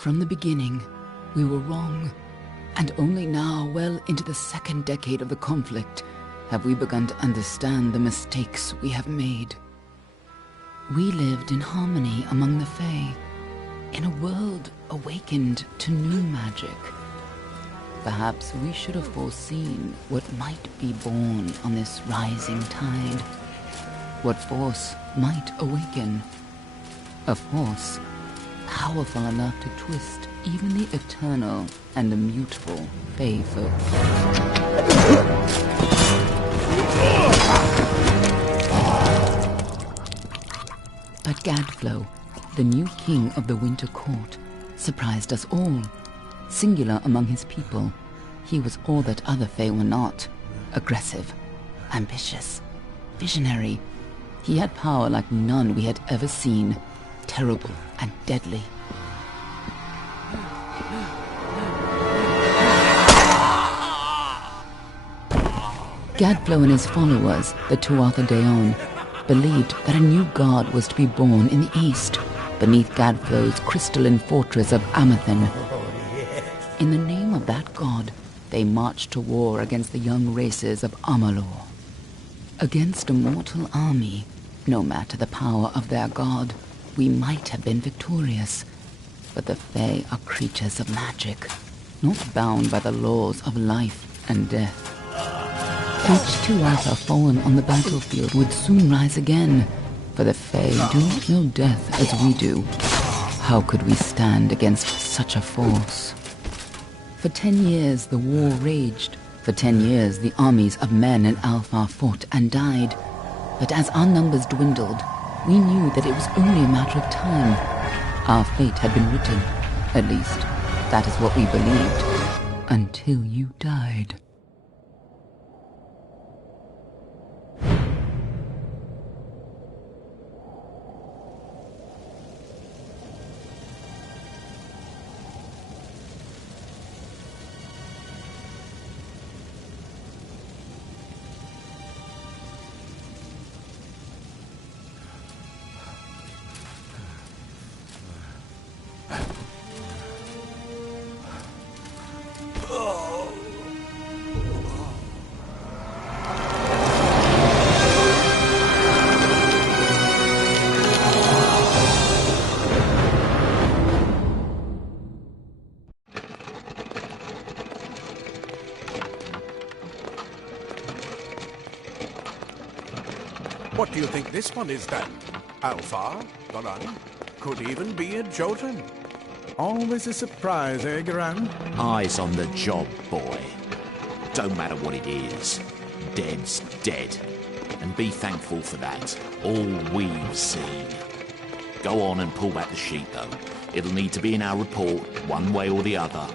From the beginning, we were wrong. And only now, well into the second decade of the conflict, have we begun to understand the mistakes we have made. We lived in harmony among the Fae, in a world awakened to new magic. Perhaps we should have foreseen what might be born on this rising tide. What force might awaken. A force powerful enough to twist even the eternal and immutable Fae folk. But Gadflow, the new king of the Winter Court, surprised us all. Singular among his people, he was all that other Fae were not. Aggressive, ambitious, visionary. He had power like none we had ever seen. Terrible and deadly. Gadflow and his followers, the Tuatha Deon, believed that a new god was to be born in the east, beneath Gadflow's crystalline fortress of Amathen. In the name of that god, they marched to war against the young races of Amalur. Against a mortal army, no matter the power of their god, we might have been victorious. But the Fae are creatures of magic, not bound by the laws of life and death. Each Tuatha fallen on the battlefield would soon rise again, for the Fae do not know death as we do. How could we stand against such a force? For 10 years the war raged. For 10 years the armies of Men and Alpha fought and died. But as our numbers dwindled, we knew that it was only a matter of time. Our fate had been written. At least, that is what we believed. Until you died. What do you think this one is then? Alpha? Garan? Could even be a Jotun. Always a surprise, eh, Garan? Eyes on the job, boy. Don't matter what it is. Dead's dead. And be thankful for that. All we've seen. Go on and pull back the sheet, though. It'll need to be in our report, one way or the other.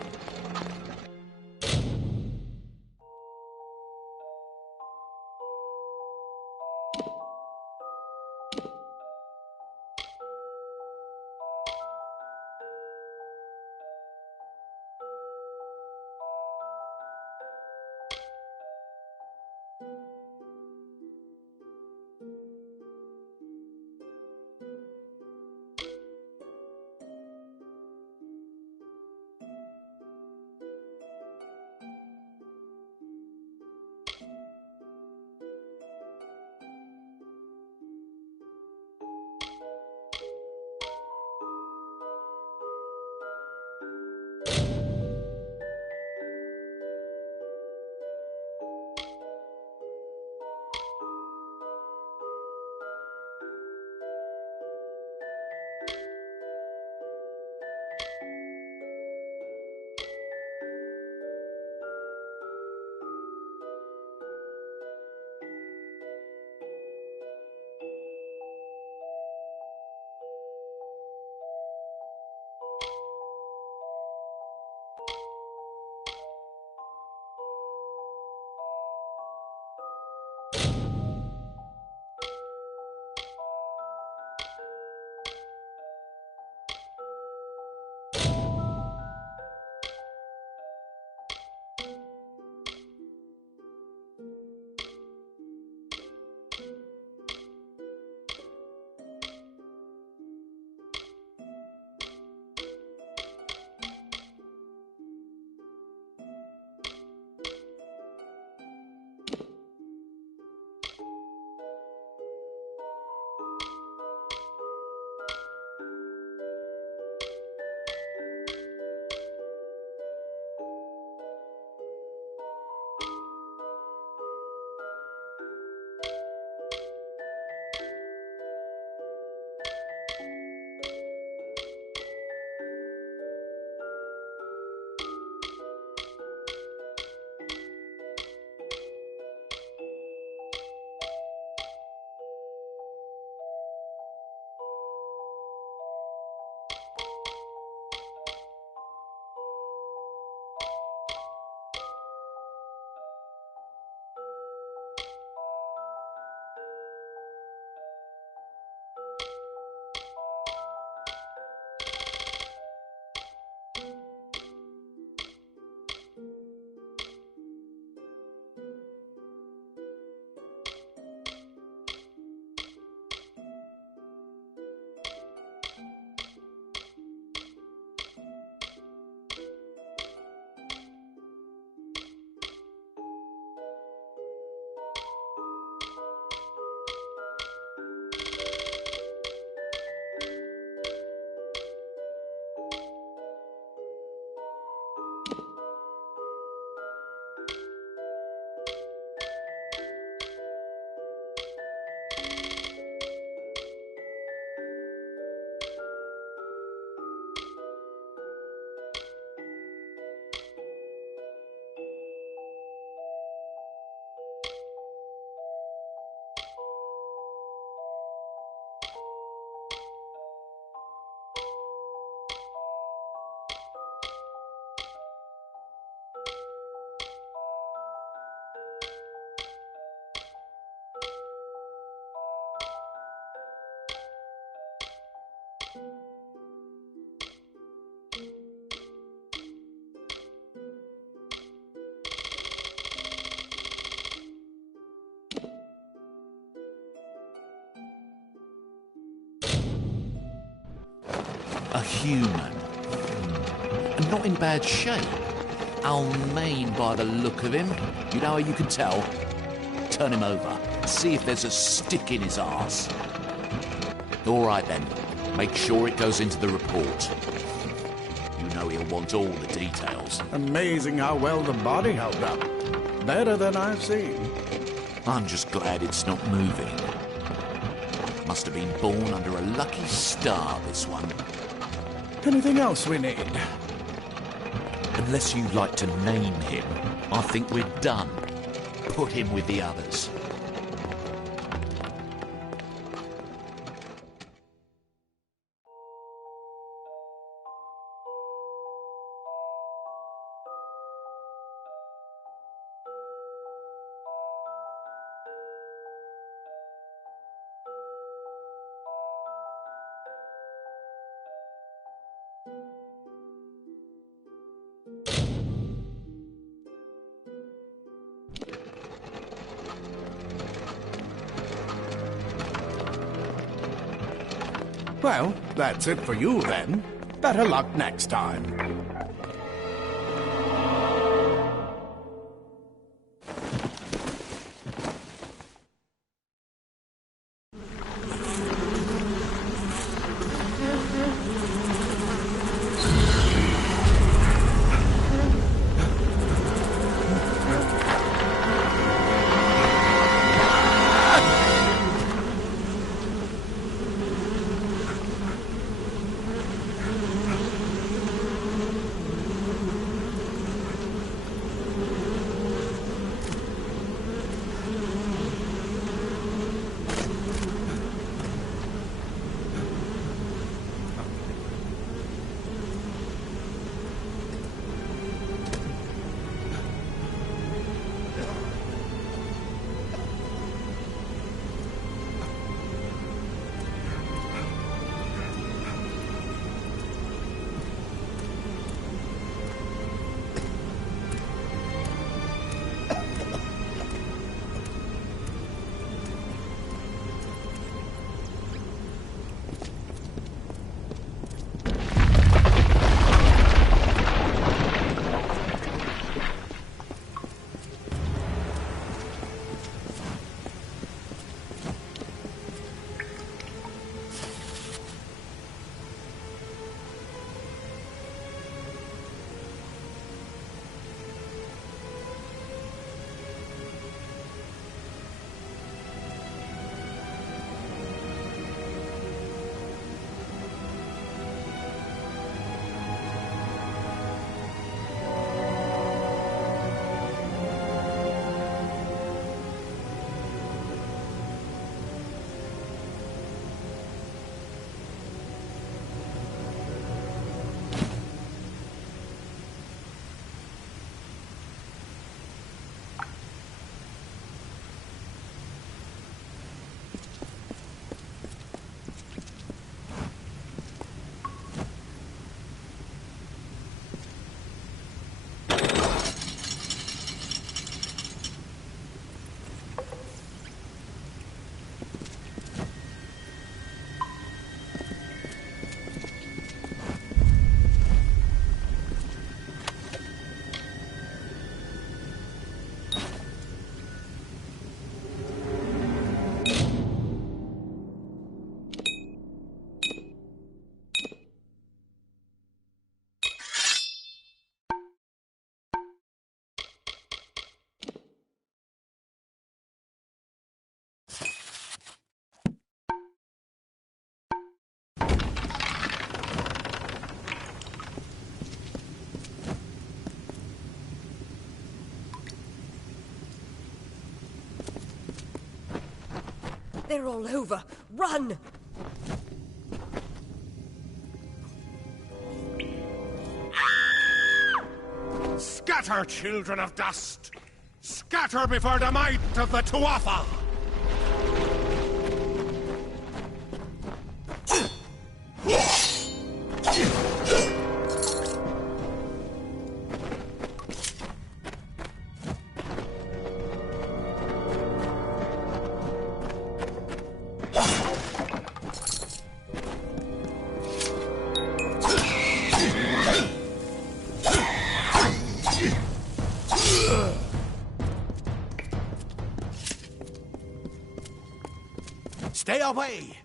A human. And not in bad shape. Almain by the look of him. You know how you can tell? Turn him over. See if there's a stick in his arse. All right then. Make sure it goes into the report. You know he'll want all the details. Amazing how well the body held up. Better than I've seen. I'm just glad it's not moving. Must have been born under a lucky star, this one. Anything else we need? Unless you'd like to name him, I think we're done. Put him with the others. Well, that's it for you then. Better luck next time. They're all over. Run! Scatter, children of dust! Scatter before the might of the Tuatha! Stay away!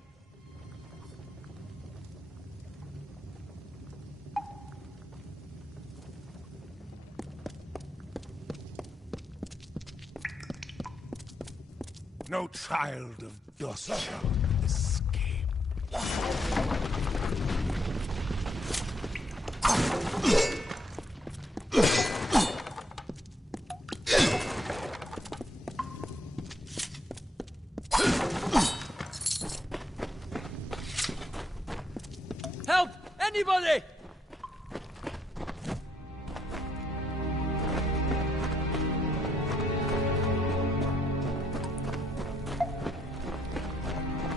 No child of dust shall escape. Help! Anybody!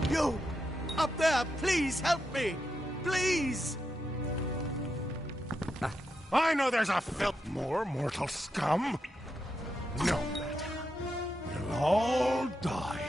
You! Up there! Please help me! Please! I know there's a filth more, mortal scum. No matter. You'll all die.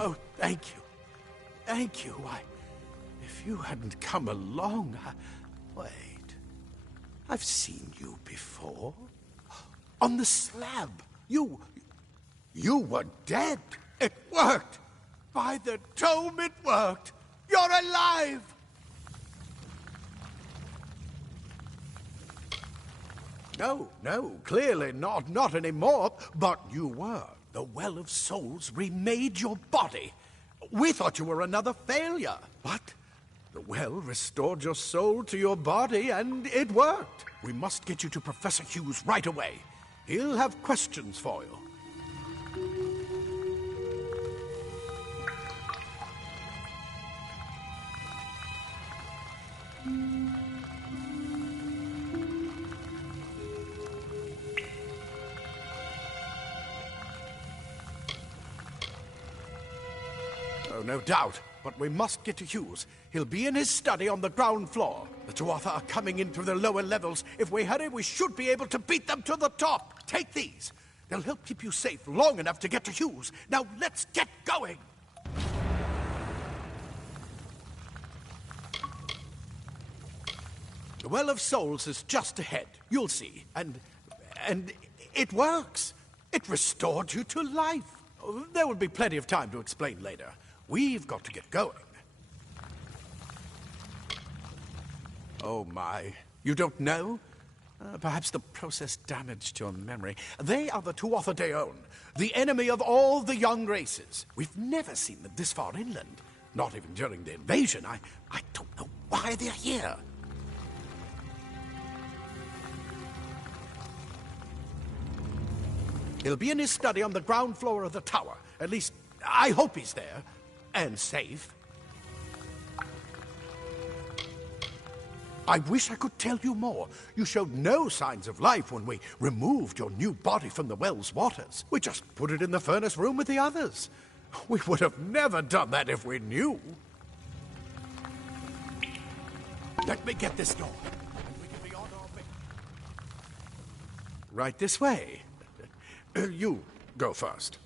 Oh, thank you. Thank you. If you hadn't come along, Wait. I've seen you before. On the slab. You were dead. It worked. By the tome, it worked. You're alive. No, clearly not anymore. But you were. The Well of Souls remade your body. We thought you were another failure. But the well restored your soul to your body, and it worked. We must get you to Professor Hughes right away. He'll have questions for you. Oh, no doubt. But we must get to Hughes. He'll be in his study on the ground floor. The Tuatha are coming in through the lower levels. If we hurry, we should be able to beat them to the top. Take these. They'll help keep you safe long enough to get to Hughes. Now, let's get going. The Well of Souls is just ahead. You'll see. And it works. It restored you to life. There will be plenty of time to explain later. We've got to get going. Oh, my. You don't know? Perhaps the process damaged your memory. They are the Tuatha Deon, the enemy of all the young races. We've never seen them this far inland. Not even during the invasion. I don't know why they're here. He'll be in his study on the ground floor of the tower. At least, I hope he's there. And safe. I wish I could tell you more. You showed no signs of life when we removed your new body from the well's waters. We just put it in the furnace room with the others. We would have never done that if we knew. Let me get this door, and we can be on our way. Right this way. You go first.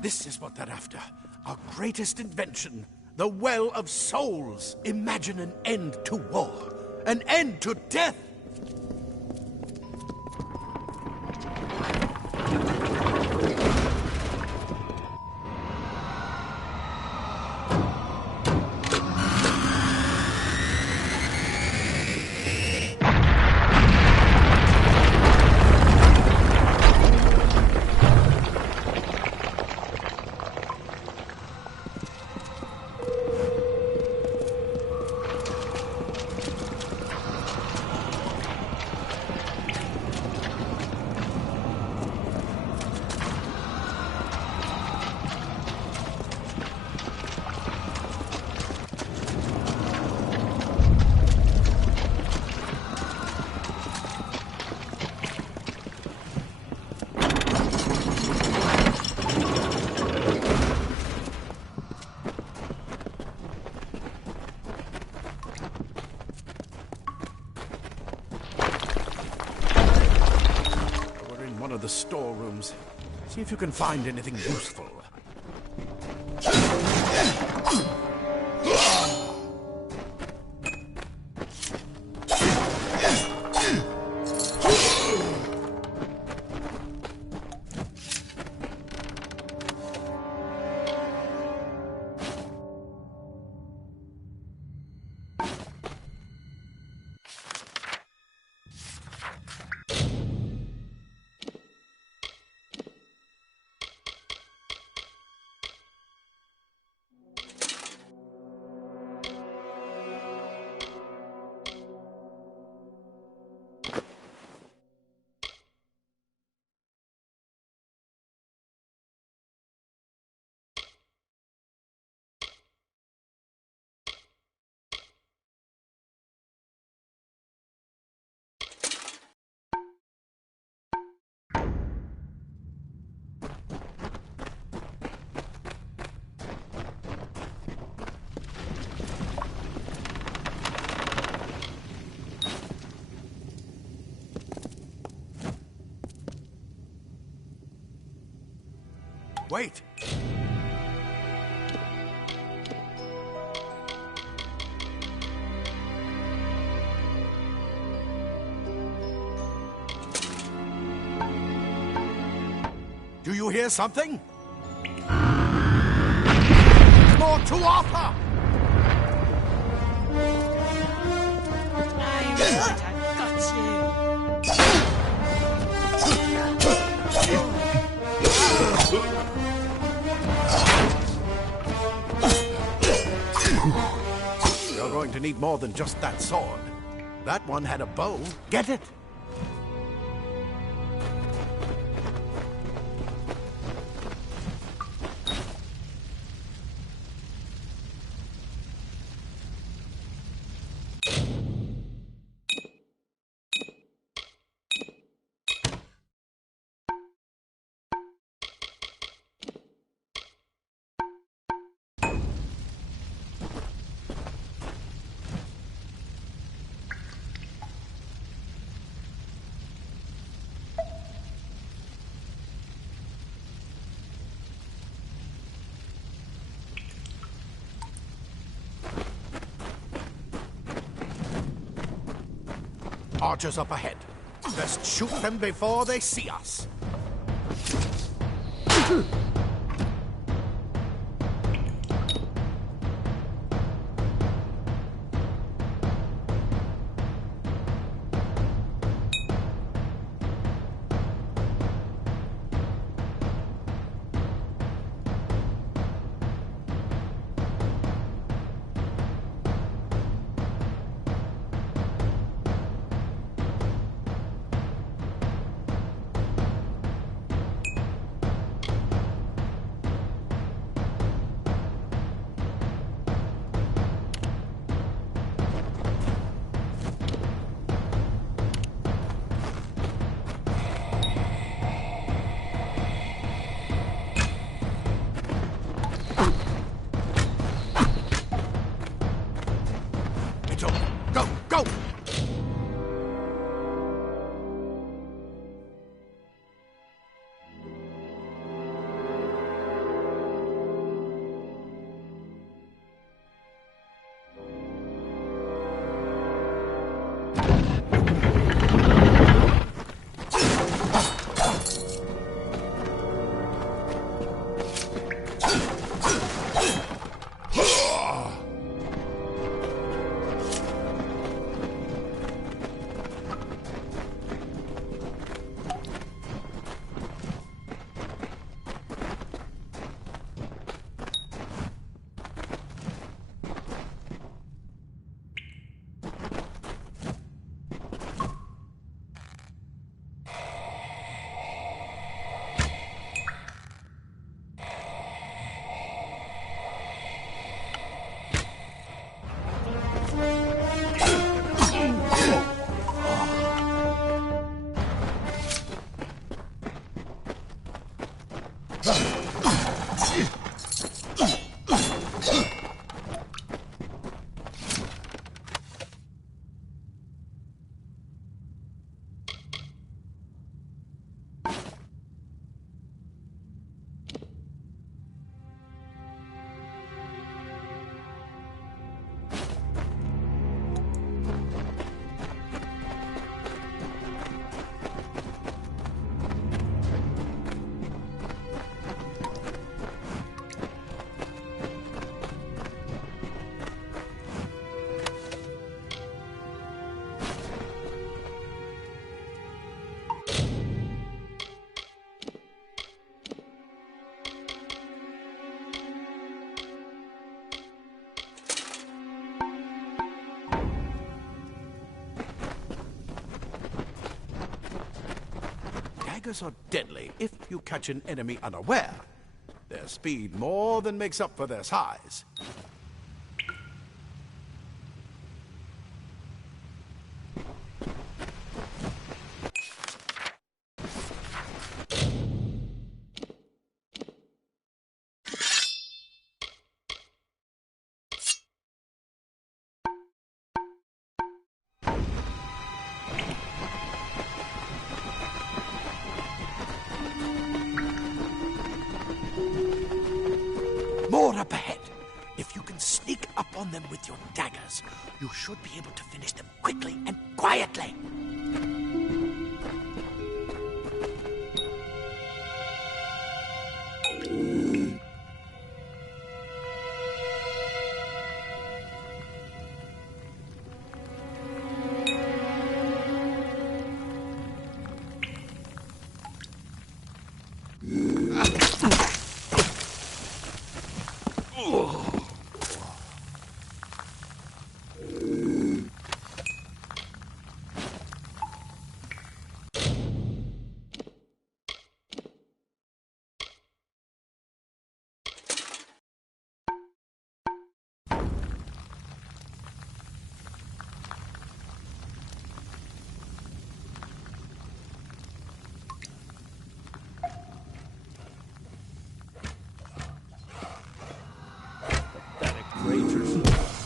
This is what they're after. Our greatest invention. The Well of Souls. Imagine an end to war. An end to death. One of the storerooms. See if you can find anything useful. Wait! Do you hear something? More to offer! You're going to need more than just that sword. That one had a bow. Get it? Archers up ahead. Best shoot them before they see us. daggers are deadly if you catch an enemy unaware. Their speed more than makes up for their size. More up ahead. If you can sneak up on them with your daggers, you should be able to finish them quickly and quietly.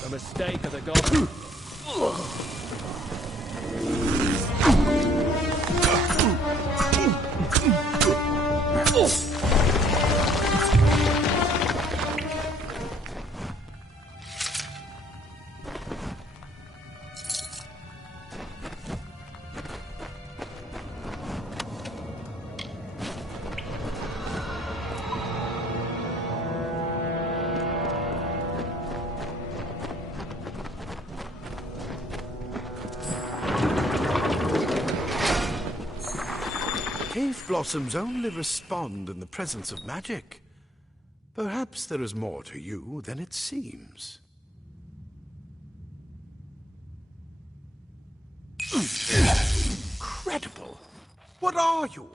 A mistake of the gods. Cave blossoms only respond in the presence of magic. Perhaps there is more to you than it seems. Incredible! What are you?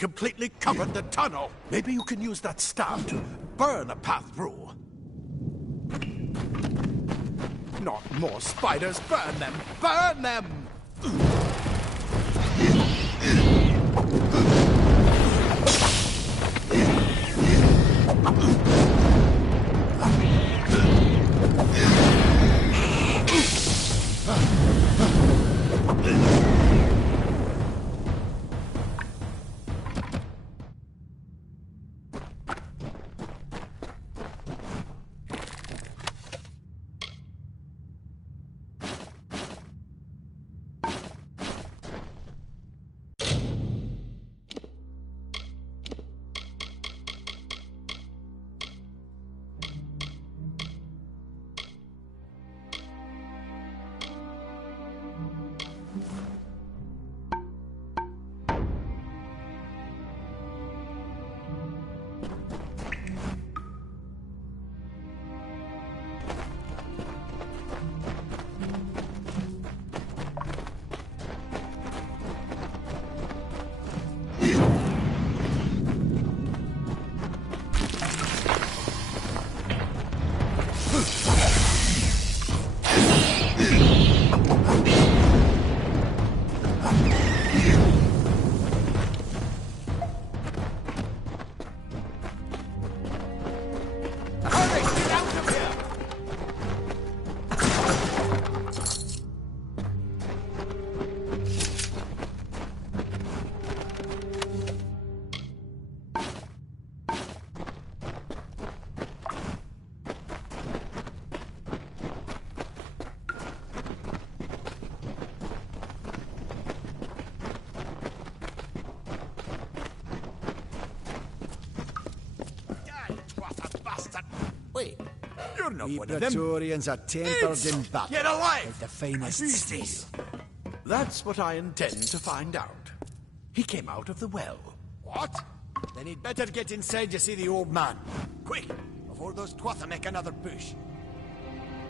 completely covered the tunnel. Maybe you can use that staff to burn a path through. Not more spiders! Burn them! Burn them! You're not one of them. Praetorians are tempered in battle. Get alive! Like the finest steel. That's what I intend to find out. He came out of the well. What? Then he'd better get inside to see the old man. Quick, before those Tuatha make another push.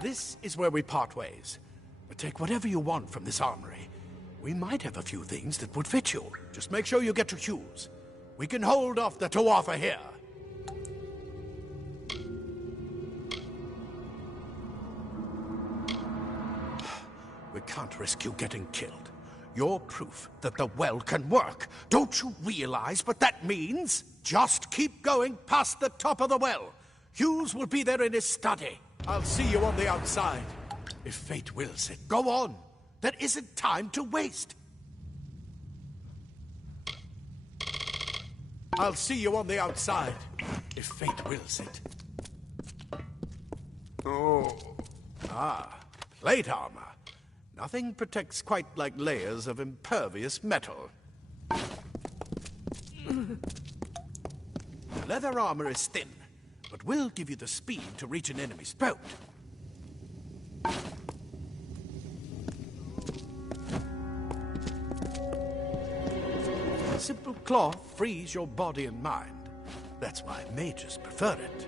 This is where we part ways. But take whatever you want from this armory. We might have a few things that would fit you. Just make sure you get to choose. We can hold off the Tuatha here. We can't risk you getting killed. You're proof that the well can work. Don't you realize what that means? Just keep going past the top of the well. Hughes will be there in his study. I'll see you on the outside. If fate wills it, go on. There isn't time to waste. I'll see you on the outside. If fate wills it. Oh. Ah, plate armor. Nothing protects quite like layers of impervious metal. Leather armor is thin, but will give you the speed to reach an enemy's throat. Simple cloth frees your body and mind. That's why mages prefer it.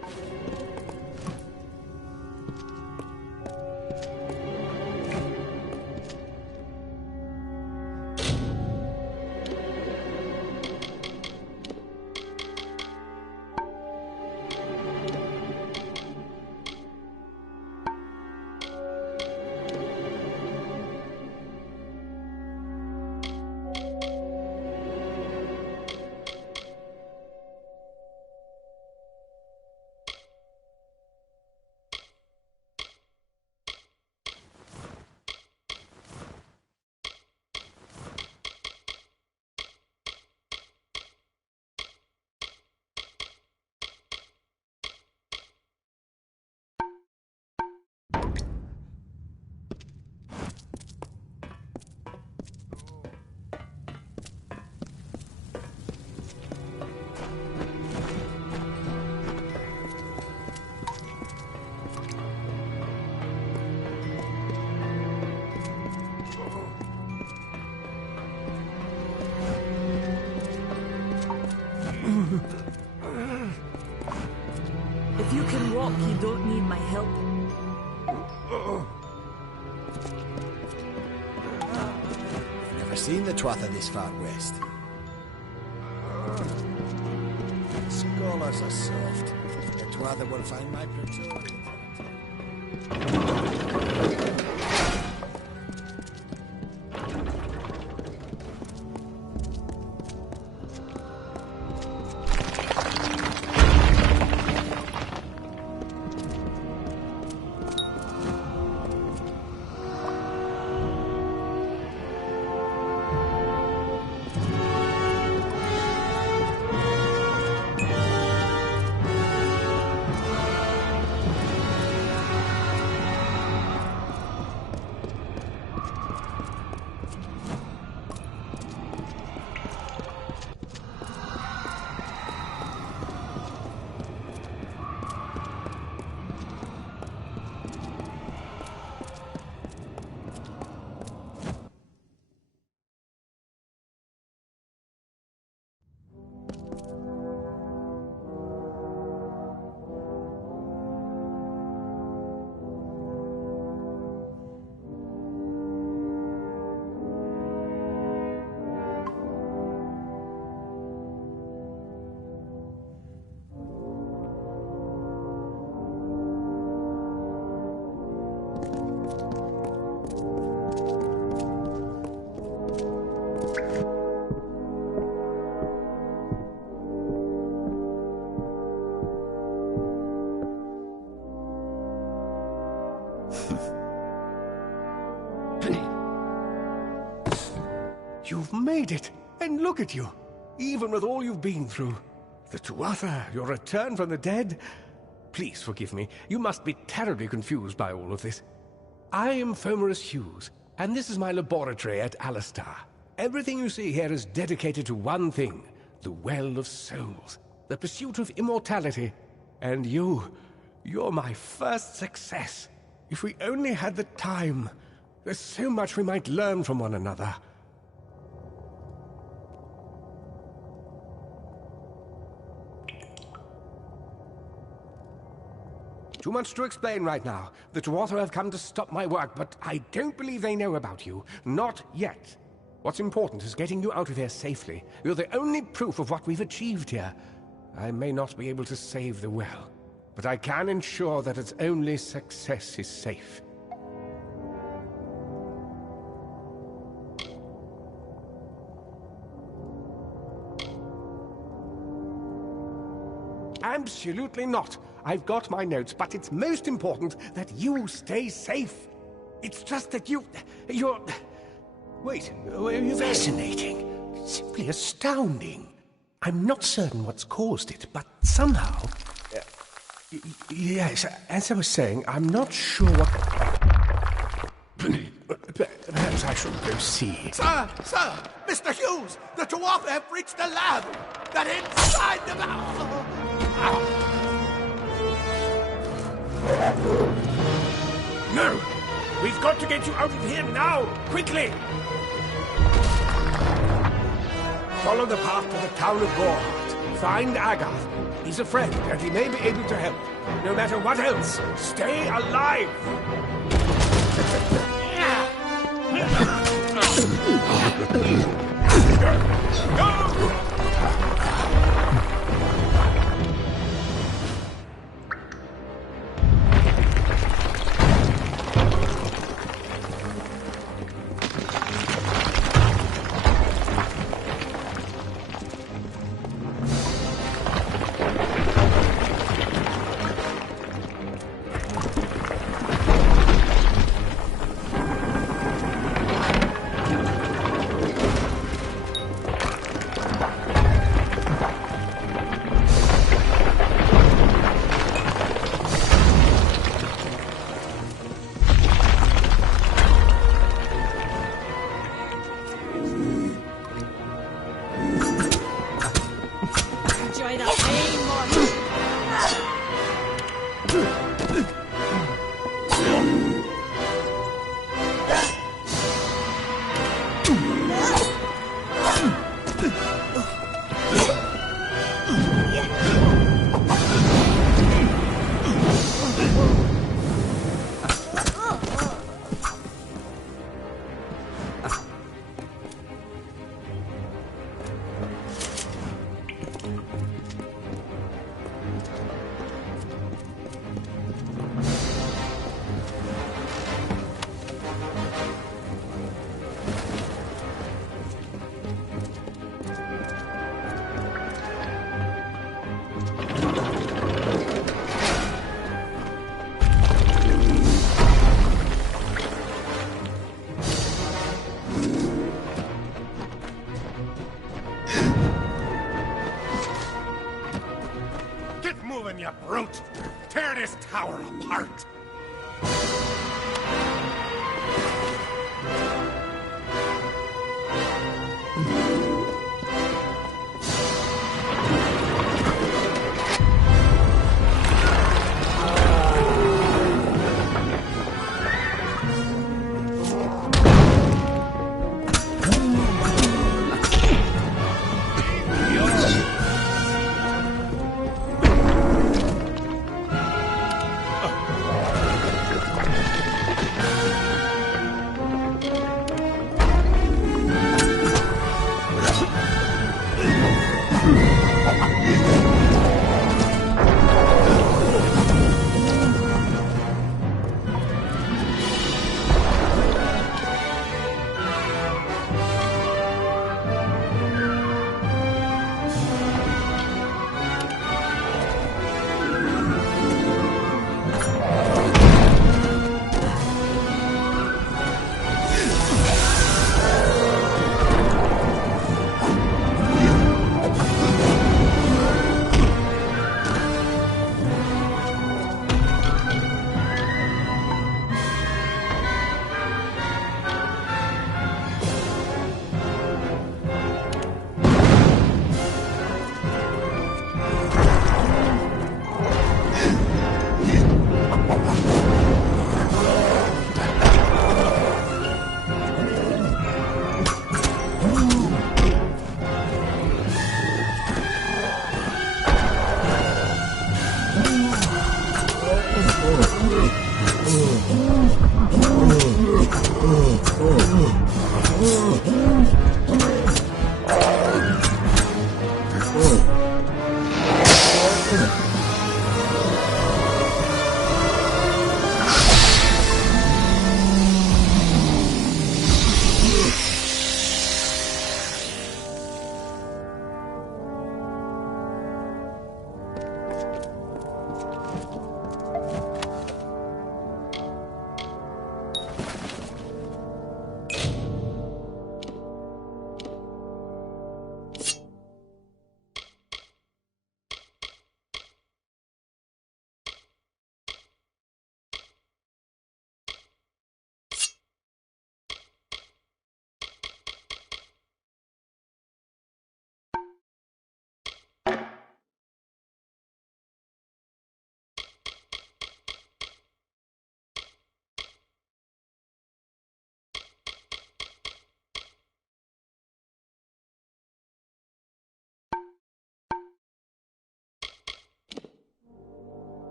If you can walk, you don't need my help. I've never seen the Tuatha this far west. Scholars are soft. The Tuatha will find my praetorian. You've made it! And look at you! Even with all you've been through. The Tuatha, your return from the dead. Please forgive me. You must be terribly confused by all of this. I am Fomerus Hughes, and this is my laboratory at Alistar. Everything you see here is dedicated to one thing, the Well of Souls, the pursuit of immortality. And you're my first success. If we only had the time, there's so much we might learn from one another. Too much to explain right now. The Tuatha have come to stop my work, but I don't believe they know about you. Not yet. What's important is getting you out of here safely. You're the only proof of what we've achieved here. I may not be able to save the well, but I can ensure that its only success is safe. Absolutely not. I've got my notes, but it's most important that you stay safe. It's just that you're... Wait, where are you going? Fascinating. Simply astounding. I'm not certain what's caused it, but somehow... yes, as I was saying, I'm not sure what... Perhaps I should go see. Sir! Mr. Hughes! The Tuatha have reached the lab! They're inside the lab! No! We've got to get you out of here now! Quickly! Follow the path to the town of Gorhart. Find Agath. He's a friend, and he may be able to help. No matter what else, stay alive! Go! tower apart.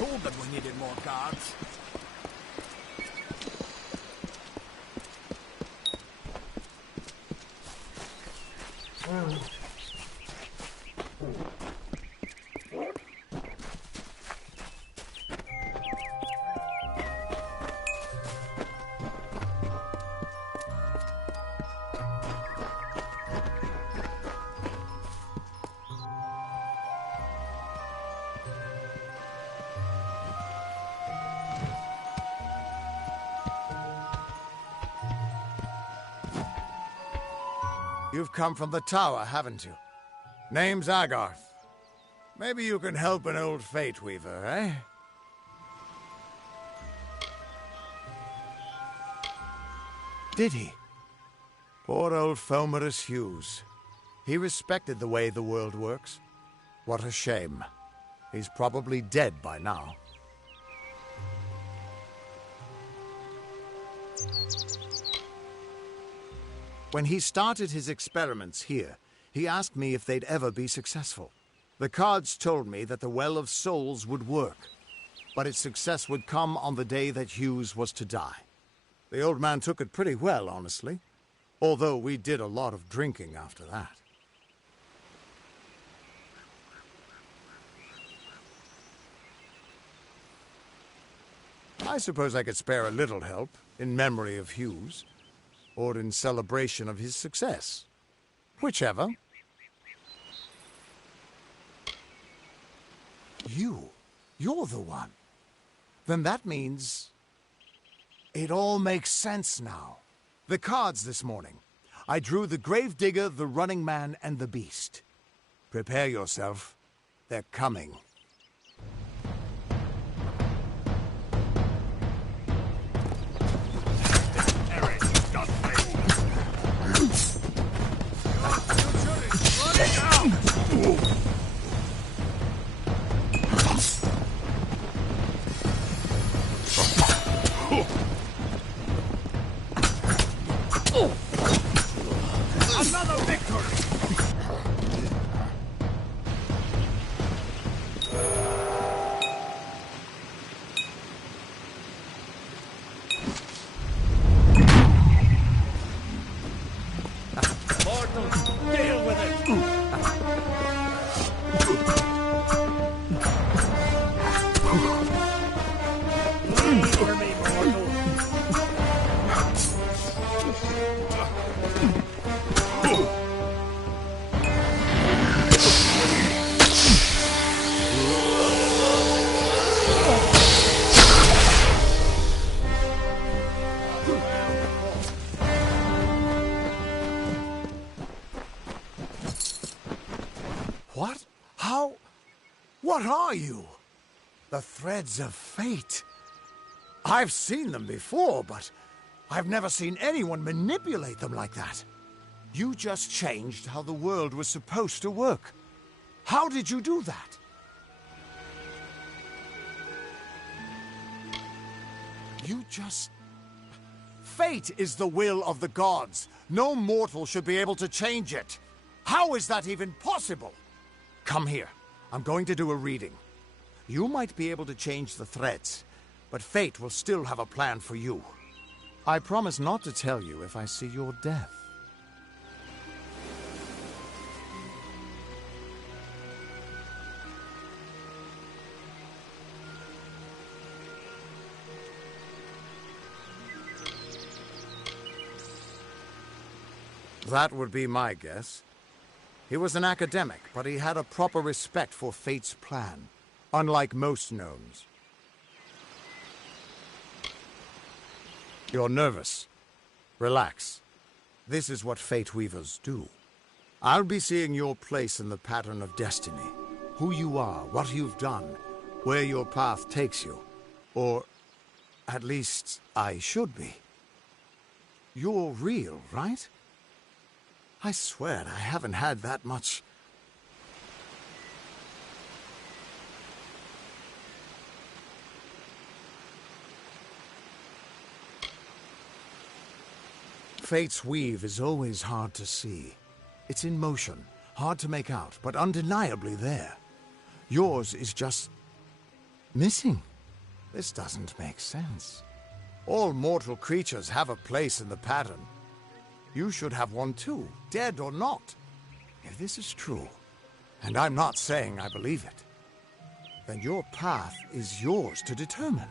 told them we needed more guards. You've come from the tower, haven't you? Name's Agarth. Maybe you can help an old Fate Weaver, eh? Did he? Poor old Fomerus Hughes. He respected the way the world works. What a shame. He's probably dead by now. When he started his experiments here, he asked me if they'd ever be successful. The cards told me that the Well of Souls would work, but its success would come on the day that Hughes was to die. The old man took it pretty well, honestly, although we did a lot of drinking after that. I suppose I could spare a little help in memory of Hughes, or in celebration of his success. Whichever. You're the one. Then that means... it all makes sense now. The cards this morning. I drew the Gravedigger, the Running Man, and the Beast. Prepare yourself. They're coming. Another victory! Deal with it! Leave for me, mortal! What? How? What are you? The threads of fate. I've seen them before, but I've never seen anyone manipulate them like that. You just changed how the world was supposed to work. How did you do that? You just... Fate is the will of the gods. No mortal should be able to change it. How is that even possible? Come here. I'm going to do a reading. You might be able to change the threads, but fate will still have a plan for you. I promise not to tell you if I see your death. That would be my guess. He was an academic, but he had a proper respect for fate's plan, unlike most gnomes. You're nervous. Relax. This is what fate weavers do. I'll be seeing your place in the pattern of destiny. Who you are, what you've done, where your path takes you. Or, at least, I should be. You're real, right? I swear I haven't had that much... Fate's weave is always hard to see. It's in motion, hard to make out, but undeniably there. Yours is just Missing? This doesn't make sense. All mortal creatures have a place in the pattern. You should have one too, dead or not. If this is true, and I'm not saying I believe it, then your path is yours to determine.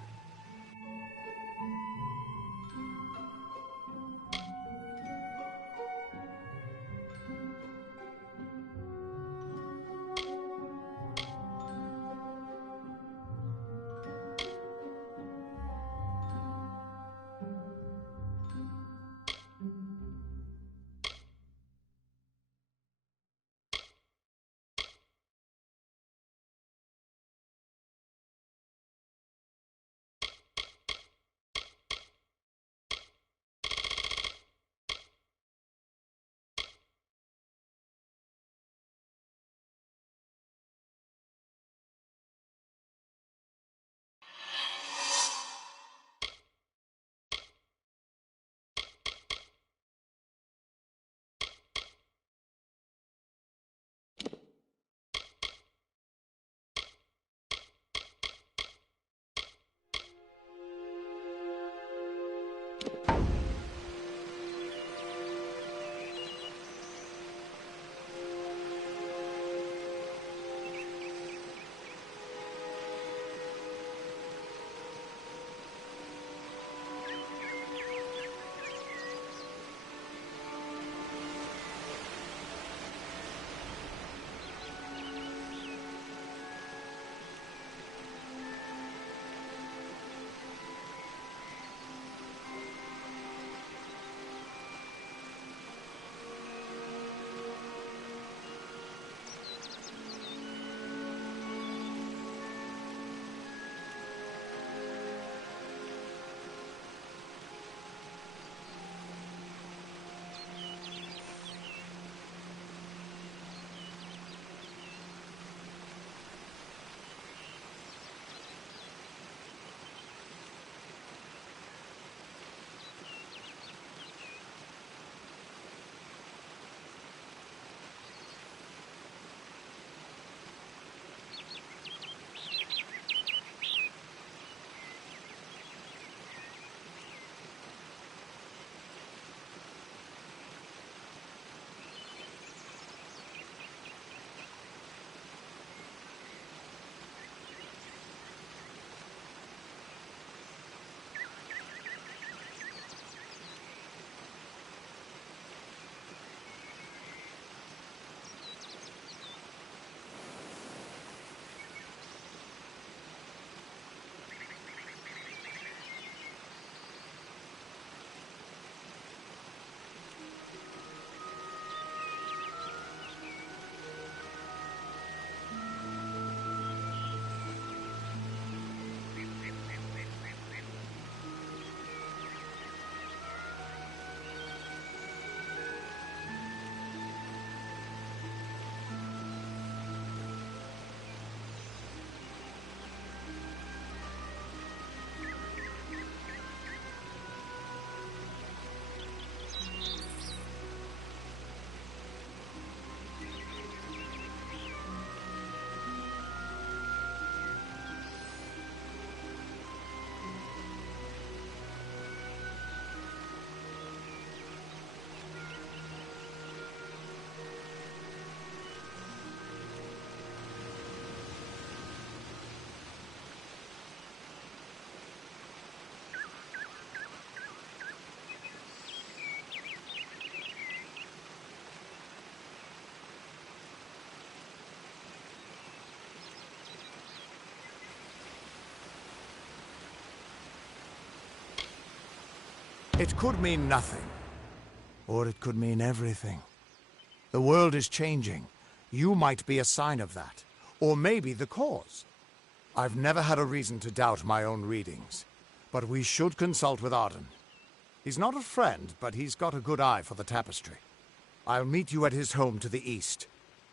It could mean nothing, or it could mean everything. The world is changing. You might be a sign of that, or maybe the cause. I've never had a reason to doubt my own readings, but we should consult with Arden. He's not a friend, but he's got a good eye for the tapestry. I'll meet you at his home to the east.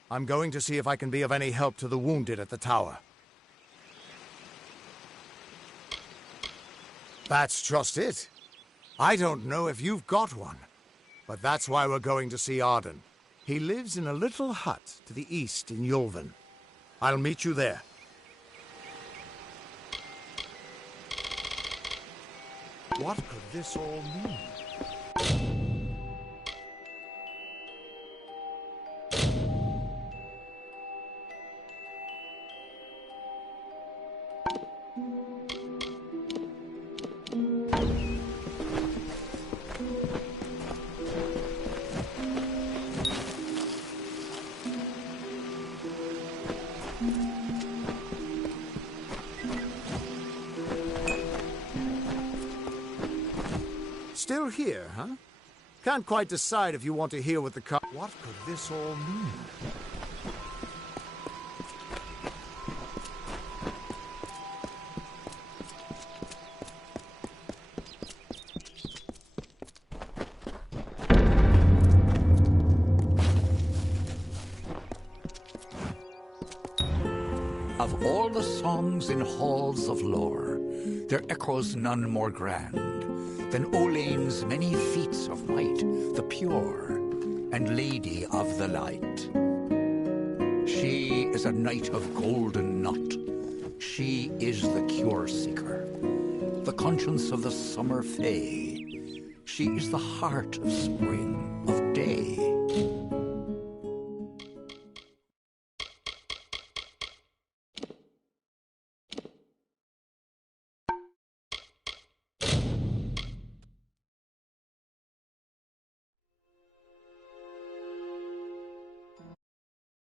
I'm going to see if I can be of any help to the wounded at the tower. That's just it. I don't know if you've got one, but that's why we're going to see Arden. He lives in a little hut to the east in Yulven. I'll meet you there. What could this all mean? Still here, huh? Can't quite decide if you want to hear what the What could this all mean? Of all the songs in halls of lore, there echoes none more grand than Olane's many feats of might, the pure and lady of the light. She is a knight of golden knot. She is the cure seeker, the conscience of the summer fae. She is the heart of spring, of day.